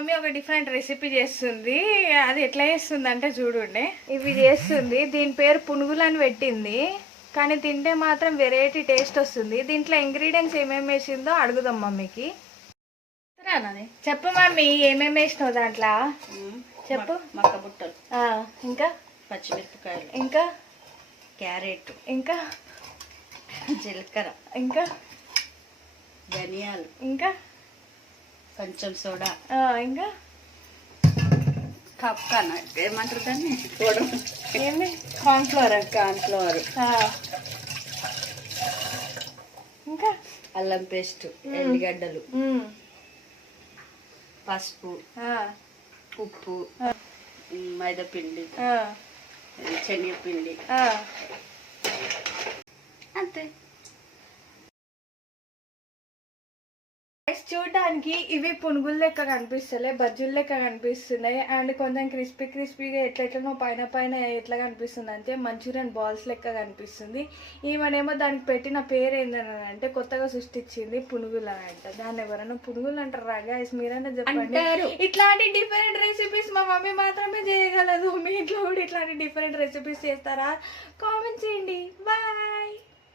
Mummy ఒక different recipe చేస్తుంది. అది ఎట్లా చేస్తుంది అంటే చూడండి, ఇవి చేస్తుంది. దీని పేరు పునుగులు అని పెట్టింది, కానీ తింటే మాత్రం వెరైటీ టేస్ట్ వస్తుంది. దీంట్లో ఇంగ్రీడియంట్స్ ఏమేమి వేసిందో అడుగుదాం మమ్మీకి. చెప్పు మమ్మీ, ఏమేమి వేసినావు దాంట్లో చెప్పు. మక్క బుట్టలు, ఇంకా పచ్చిమిరపకాయలు, ఇంకా క్యారెట్, ఇంకా జీలకర్ర, ఇంకా ధనియాలు, ఇంకా కొంచెం సోడా, ఇంకా కప్కాన ఏమంటారు దాన్ని, ఏమి కార్న్ఫ్లవర్. కార్న్ఫ్లవర్, ఇంకా అల్లం పేస్ట్, ఎల్లిగడ్డలు, పసుపు, ఉప్పు, మైదాపిండి, శనగపిండి, అంతే. చూడడానికి ఇవి పునుగులు లెక్క కనిపిస్తలే, బజ్జుల లెక్క కనిపిస్తున్నాయి. అండ్ కొంచెం క్రిస్పీగా ఎట్లెట్లనో పైన ఎట్లా కనిపిస్తుంది అంటే మంచూరియన్ బాల్స్ లెక్క కనిపిస్తుంది. ఈమెనేమో దానికి పెట్టిన పేరు ఏందని అంటే కొత్తగా సృష్టించింది పునుగులు అని అంట. దాన్ని ఎవరైనా పునుగులు అంటారు రాగా, మీరైనా చెప్పండి. ఇట్లాంటి డిఫరెంట్ రెసిపీస్ మా మమ్మీ మాత్రమే చేయగలదు. మీ ఇంట్లో కూడా ఇట్లాంటి డిఫరెంట్ రెసిపీస్ చేస్తారా? కామెంట్ చేయండి. బాయ్.